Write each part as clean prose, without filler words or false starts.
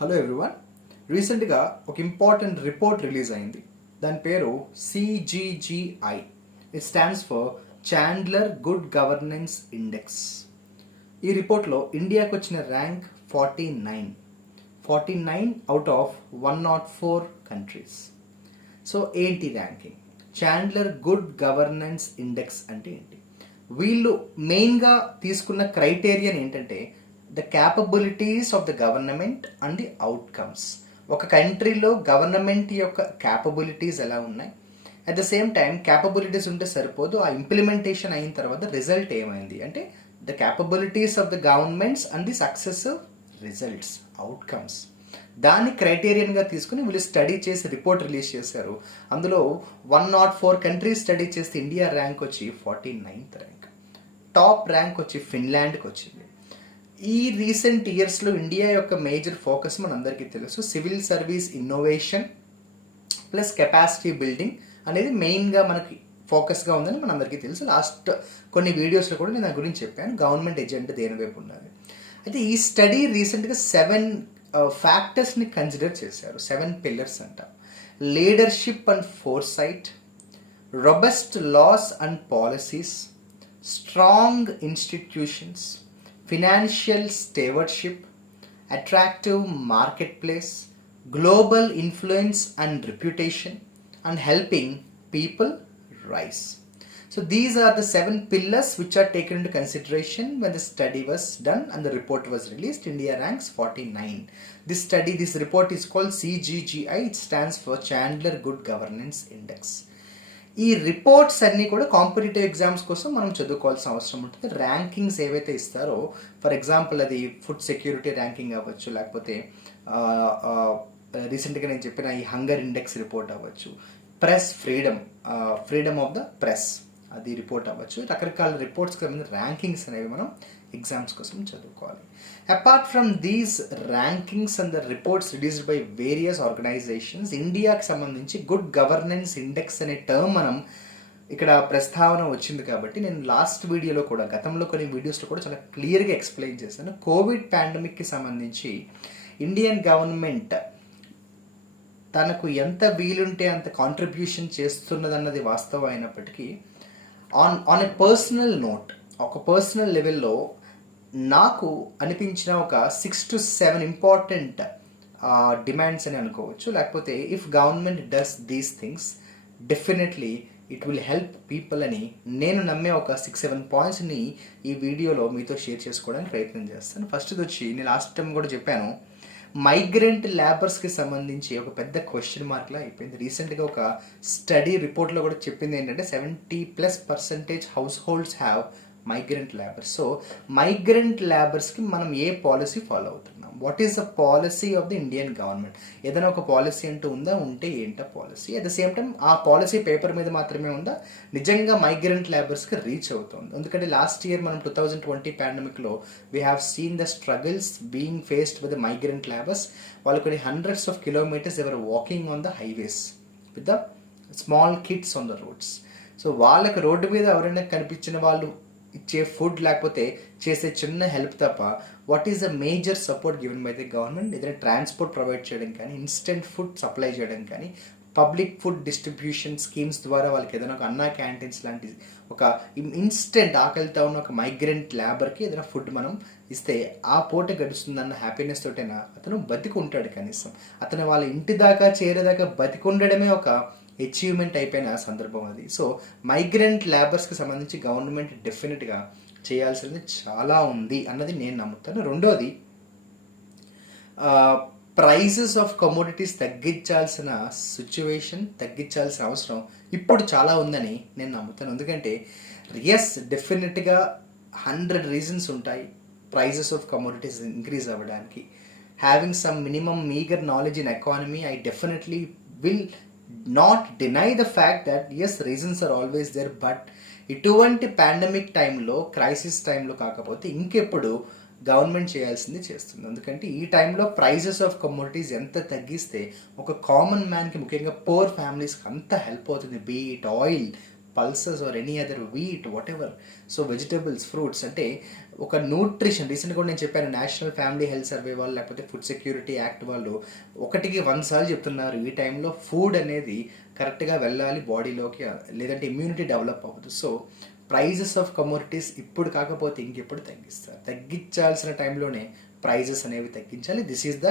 Hello everyone. రీసెంట్గా ఒక important report release అయింది. దాని పేరు CGGI. It stands for Chandler good governance index. ఈ రిపోర్ట్లో ఇండియాకు వచ్చిన rank 49 out of 104 countries. So ఏంటి ranking? Chandler good governance index అంటే ఏంటి? వీళ్ళు మెయిన్గా తీసుకున్న క్రైటీరియన్ ఏంటంటే the capabilities of the government and the outcomes. ఒక కంట్రీలో గవర్నమెంట్ యొక్క క్యాపబిలిటీస్ ఎలా ఉన్నాయి, at the same time capabilities ఉంటే సరిపోదు, ఆ ఇంప్లిమెంటేషన్ అయిన తర్వాత రిజల్ట్ ఏమైంది అంటే the capabilities of the governments and the successive results, outcomes. దాన్ని క్రైటీరియన్గా తీసుకుని వీళ్ళు స్టడీ చేసి రిపోర్ట్ రిలీజ్ చేశారు. అందులో 104 కంట్రీస్ స్టడీ చేస్తే ఇండియా ర్యాంక్ వచ్చి 49th ర్యాంక్. టాప్ ర్యాంక్ వచ్చి ఫిన్లాండ్కి వచ్చింది. ఈ రీసెంట్ ఇయర్స్లో ఇండియా యొక్క మేజర్ ఫోకస్ మనందరికీ తెలుసు, civil service innovation plus capacity building అనేది మెయిన్గా మనకి ఫోకస్గా ఉందని మనందరికీ తెలుసు. లాస్ట్ కొన్ని వీడియోస్లో కూడా నేను దాని గురించి చెప్పాను, గవర్నమెంట్ ఎజెండా దేని వైపు ఉన్నది. అయితే ఈ స్టడీ రీసెంట్గా 7 ఫ్యాక్టర్స్ని కన్సిడర్ చేశారు. 7 పిల్లర్స్ అంట. Leadership and foresight, robust laws and policies, strong institutions, financial stewardship, attractive marketplace, global influence and reputation, and helping people rise. So these are the 7 pillars which are taken into consideration when the study was done and the report was released. India ranks 49. This report is called CGGI. It stands for Chandler Good Governance Index. ఈ reports అన్నీ కూడా competitive exams కోసం మనం చదువుకోవాల్సిన అవసరం ఉంటుంది. Rankings ఏవైతే ఇస్తారో, for example అది ఫుడ్ సెక్యూరిటీ ర్యాంకింగ్ అవ్వచ్చు, లేకపోతే రీసెంట్గా నేను చెప్పిన ఈ హంగర్ ఇండెక్స్ రిపోర్ట్ అవ్వచ్చు, press freedom of the press అది రిపోర్ట్ అవ్వచ్చు. రకరకాల రిపోర్ట్స్కి సంబంధించిన ర్యాంకింగ్స్ అనేవి మనం ఎగ్జామ్స్ కోసం చదువుకోవాలి. Apart from these rankings and the reports released by various organisations, ఇండియాకి సంబంధించి గుడ్ గవర్నెన్స్ ఇండెక్స్ అనే టర్మ్ మనం ఇక్కడ ప్రస్తావన వచ్చింది కాబట్టి నేను లాస్ట్ వీడియోలో కూడా, గతంలో కొన్ని వీడియోస్లో కూడా చాలా క్లియర్గా ఎక్స్ప్లెయిన్ చేశాను. కోవిడ్ పాండమిక్కి సంబంధించి ఇండియన్ గవర్నమెంట్ తనకు ఎంత వీలుంటే అంత కాంట్రిబ్యూషన్ చేస్తున్నదన్నది వాస్తవం అయినప్పటికీ ఆన్ ఎ పర్సనల్ నోట్, ఒక పర్సనల్ లెవెల్లో నాకు అనిపించిన ఒక 6 to 7 ఇంపార్టెంట్ డిమాండ్స్ అని అనుకోవచ్చు. లేకపోతే if government does these things definitely it will help people అని నేను నమ్మే ఒక 6-7 పాయింట్స్ని ఈ వీడియోలో మీతో షేర్ చేసుకోవడానికి ప్రయత్నం చేస్తాను. ఫస్ట్ది వచ్చి నేను లాస్ట్ టైం కూడా చెప్పాను, మైగ్రెంట్ లేబర్స్కి సంబంధించి ఒక పెద్ద క్వశ్చన్ మార్క్లా అయిపోయింది. రీసెంట్గా ఒక స్టడీ రిపోర్ట్లో కూడా చెప్పింది ఏంటంటే 70+% households have migrant labours. So migrant లేబర్స్కి మనం ఏ పాలసీ ఫాలో అవుతున్నాం? What is the policy of the Indian government? ఏదైనా ఒక పాలసీ అంటూ ఉందా? ఉంటే ఏంటో policy? At the same time ఆ పాలసీ పేపర్ మీద మాత్రమే ఉందా, నిజంగా మైగ్రెంట్ లేబర్స్కి రీచ్ అవుతుంది? ఎందుకంటే లాస్ట్ ఇయర్ మనం 2020 పాండమిక్లో we have seen the struggles being faced with the migrant labours. వాళ్ళు కొన్ని hundreds of kilometers they were walking on the highways with the small kids on the roads. So వాళ్ళకి road మీద ఎవరైనా కనిపించిన వాళ్ళు ఇచ్చే ఫుడ్ లేకపోతే చేసే చిన్న హెల్ప్ తప్ప what is the major support given by the government? ఏదైనా ట్రాన్స్పోర్ట్ ప్రొవైడ్ చేయడం కానీ, ఇన్స్టెంట్ ఫుడ్ సప్లై చేయడం కానీ, పబ్లిక్ ఫుడ్ డిస్ట్రిబ్యూషన్ స్కీమ్స్ ద్వారా వాళ్ళకి ఏదైనా ఒక అన్నా క్యాంటీన్స్ లాంటి ఒక ఇన్స్టెంట్ ఆకలితో ఉన్న ఒక మైగ్రెంట్ లేబర్కి ఏదైనా ఫుడ్ మనం ఇస్తే ఆ పూట గడుస్తుందన్న హ్యాపీనెస్ తోటైనా అతను బతికుంటాడు. కనీసం అతను వాళ్ళ ఇంటి దాకా చేరేదాకా బతికుండడమే ఒక అచీవ్మెంట్ అయిపోయిన సందర్భం అది. సో మైగ్రెంట్ లేబర్స్కి సంబంధించి గవర్నమెంట్ డెఫినెట్గా చేయాల్సింది చాలా ఉంది అన్నది నేను నమ్ముతాను. రెండోది, ప్రైజెస్ ఆఫ్ కమోడిటీస్ తగ్గించాల్సిన అవసరం ఇప్పుడు చాలా ఉందని నేను నమ్ముతాను. ఎందుకంటే డెఫినెట్గా 100 రీజన్స్ ఉంటాయి ప్రైజెస్ ఆఫ్ కమోడిటీస్ ఇంక్రీజ్ అవ్వడానికి. Having some minimum meagre knowledge in economy, I definitely will not deny the fact that yes, reasons are always there, but ఇటువంటి పాండమిక్ టైంలో, క్రైసిస్ టైంలో కాకపోతే ఇంకెప్పుడు గవర్నమెంట్ చేయాల్సింది చేస్తుంది. ఎందుకంటే ఈ టైంలో ప్రైజెస్ ఆఫ్ కమోడిటీస్ ఎంత తగ్గిస్తే ఒక కామన్ మ్యాన్కి, ముఖ్యంగా పూర్ ఫ్యామిలీస్కి అంత హెల్ప్ అవుతుంది. Be it oil, pulses or any other wheat, whatever. So vegetables, fruits అంటే ఒక న్యూట్రిషన్ రీసెంట్గా కూడా నేను చెప్పాను, నేషనల్ ఫ్యామిలీ హెల్త్ సర్వే వాళ్ళు లేకపోతే ఫుడ్ సెక్యూరిటీ యాక్ట్ వాళ్ళు 1 సార్లు చెప్తున్నారు, ఈ టైంలో ఫుడ్ అనేది కరెక్ట్గా వెళ్ళాలి బాడీలోకి, లేదంటే ఇమ్యూనిటీ డెవలప్ అవ్వదు. సో ప్రైజెస్ ఆఫ్ కమోడిటీస్ ఇప్పుడు కాకపోతే ఇంకెప్పుడు తగ్గిస్తారు, తగ్గించాల్సిన టైంలోనే ప్రైజెస్ అనేవి తగ్గించాలి. This is the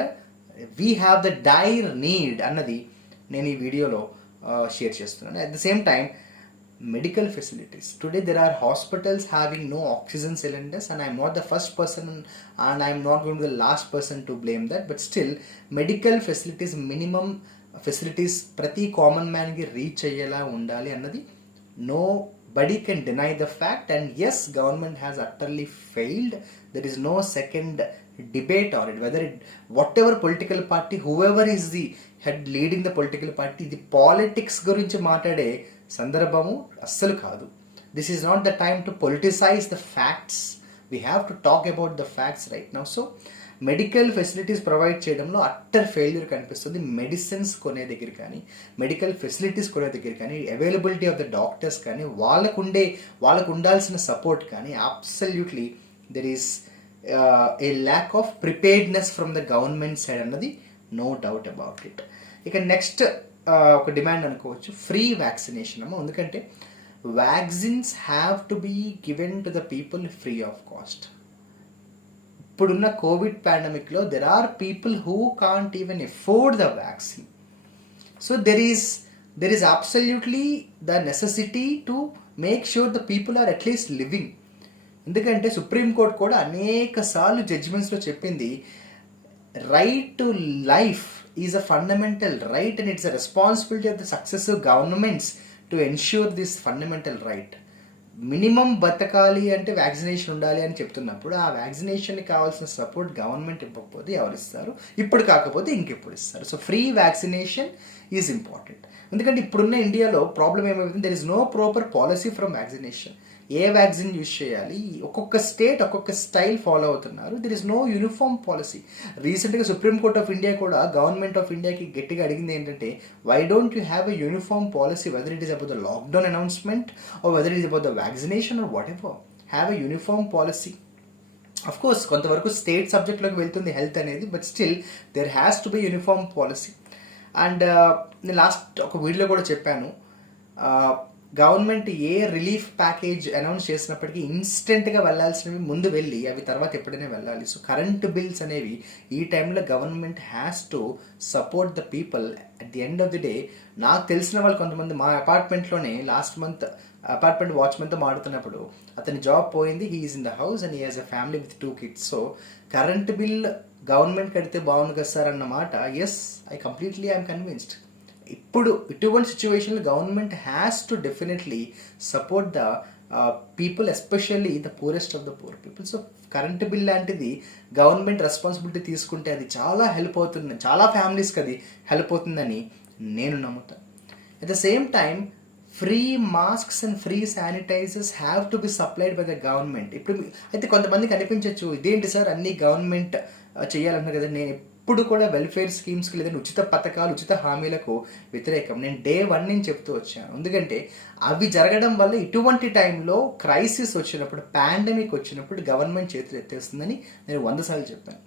we have the డైర్ need అన్నది నేను ఈ వీడియోలో షేర్ చేస్తున్నాను. At the same time medical facilities. Today there are hospitals having no oxygen cylinders, and I'm not the first person and I'm not going to be the last person to blame that, but still medical facilities, minimum facilities ప్రతి common మ్యాన్కి reach అయ్యేలా ఉండాలి అన్నది nobody can deny the fact. And yes, government has utterly failed. There is no second debate on it, whether it whatever political party, whoever is the head leading the political party, the politics గురించి మాట్లాడే సందర్భము అస్సలు కాదు. This is not the time to politicize the facts. We have to talk about the facts right now. So medical facilities provide చేయడంలో utter failure కనిపిస్తుంది. Medicines కొనే దగ్గర కానీ, మెడికల్ ఫెసిలిటీస్ కొనే దగ్గర కానీ, అవైలబిలిటీ ఆఫ్ ద డాక్టర్స్ కానీ, వాళ్ళకు ఉండాల్సిన సపోర్ట్ కానీ, absolutely there is a lack of preparedness from the government side అన్నది నో డౌట్ అబౌట్ ఇట్. ఇక నెక్స్ట్ ఒక డిమాండ్ అనుకోవచ్చు, ఫ్రీ వ్యాక్సినేషన్ అమ్మ. ఎందుకంటే vaccines have to be given to the people free of cost. ఇప్పుడున్న covid పాండమిక్లో there are people who can't even afford the vaccine. So there is absolutely the necessity to make sure the people are at least living. ఎందుకంటే supreme court కూడా అనేక సార్లు జడ్జిమెంట్స్లో చెప్పింది, right to life is a fundamental right and it's a responsibility of the successive governments to ensure this fundamental right. Minimum బతకాలి అంటే vaccination ఉండాలి అని చెప్తున్నప్పుడు ఆ వ్యాక్సినేషన్కి కావాల్సిన సపోర్ట్ గవర్నమెంట్ ఇవ్వకపోతే ఎవరు ఇస్తారు? ఇప్పుడు కాకపోతే ఇంకెప్పుడు ఇస్తారు? So free vaccination is important. ఎందుకంటే ఇప్పుడున్న ఇండియాలో ప్రాబ్లం ఏమైంది, there is no proper policy from vaccination. ఏ వ్యాక్సిన్ యూజ్ చేయాలి, ఒక్కొక్క స్టేట్ ఒక్కొక్క స్టైల్ ఫాలో అవుతున్నారు. There is no uniform policy. రీసెంట్గా సుప్రీంకోర్ట్ ఆఫ్ ఇండియా కూడా గవర్నమెంట్ ఆఫ్ ఇండియాకి గట్టిగా అడిగింది ఏంటంటే, why don't you have a uniform policy, whether it is about the lockdown announcement or whether it is about the vaccination or what ever, have a uniform policy. Of course కొంతవరకు state సబ్జెక్ట్లోకి వెళ్తుంది health అనేది, but still there has to be uniform policy. And నేను last ఒక వీడియోలో కూడా చెప్పాను, government ఏ relief package announce చేసినప్పటికీ ఇన్స్టెంట్గా వెళ్ళాల్సినవి ముందు వెళ్ళి అవి తర్వాత ఎప్పుడైనా వెళ్ళాలి. సో కరెంట్ బిల్స్ అనేవి ఈ టైంలో government has to support the people. At the end of the day నాకు తెలిసిన వాళ్ళు కొంతమంది మా అపార్ట్మెంట్లోనే లాస్ట్ మంత్ అపార్ట్మెంట్ వాచ్మెన్తో మాడుతున్నప్పుడు అతని జాబ్ పోయింది, he is in the house and he has a family with 2 kids. So current bill government కడితే బాగుంది కదా సార్ అన్నమాట. Yes, I'm convinced. ఇప్పుడు ఇటువంటి సిచ్యువేషన్లో government has to definitely support the people, especially the poorest of the poor people. So current bill లాంటిది government responsibility తీసుకుంటే అది చాలా హెల్ప్ అవుతుంది, చాలా ఫ్యామిలీస్కి అది హెల్ప్ అవుతుందని నేను నమ్ముతాను. At the same time free masks and free sanitizers have to be supplied by the government. ఇప్పుడు అయితే కొంతమందికి అనిపించవచ్చు, ఇదేంటి సార్ అన్ని గవర్నమెంట్ చేయాలన్నారు కదా. నేను ఎప్పుడు కూడా వెల్ఫేర్ స్కీమ్స్కి లేదంటే ఉచిత పథకాలు, ఉచిత హామీలకు వ్యతిరేకం. నేను డే 1 నుంచి చెప్తూ వచ్చాను. ఎందుకంటే అవి జరగడం వల్ల ఇటువంటి టైంలో క్రైసిస్ వచ్చినప్పుడు, పాండమిక్ వచ్చినప్పుడు గవర్నమెంట్ చేతులు ఎత్తేస్తుందని నేను 100 సార్లు చెప్పాను.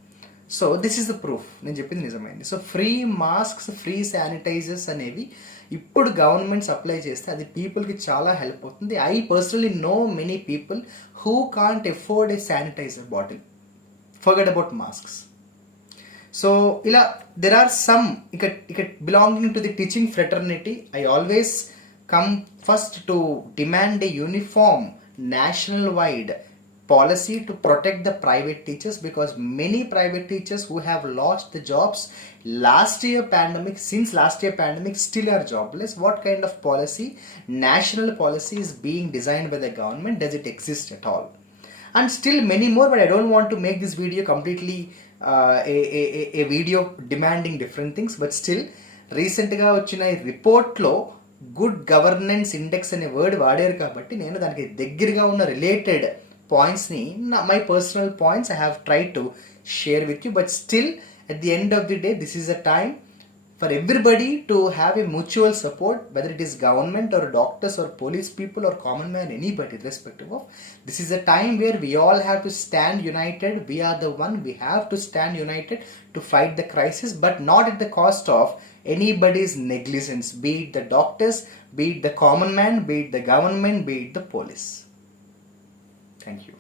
So this is the proof, నేను చెప్పింది నిజమైంది. So free masks, free sanitizers అనేవి ఇప్పుడు గవర్నమెంట్ సప్లై చేస్తే అది పీపుల్కి చాలా హెల్ప్ అవుతుంది. I personally know many people who can't afford a sanitizer bottle, forget about masks. So ఇలా దెర్ ఆర్ సమ్ ఇక belonging to the teaching fraternity, I always come first to demand a uniform national wide policy to protect the private teachers, because many private teachers who have lost the jobs since last year pandemic still are jobless. What kind of policy, national policy, is being designed by the government? Does it exist at all? And still many more, but I don't want to make this video completely a video demanding different things. But still recent గా వచ్చిన రిపోర్ట్లో good governance index అనే word వాడారు కాబట్టి నేను దానికి దగ్గరగా ఉన్న రిలేటెడ్ పాయింట్స్ని, my personal points I have try to share with you. But still at the end of the day, this is a time for everybody to have a mutual support, whether it is government or doctors or police people or common man, anybody, irrespective of. This is a time where we all have to stand united. We are the one, we have to stand united to fight the crisis, but not at the cost of anybody's negligence, be it the doctors, be it the common man, be it the government, be it the police. Thank you.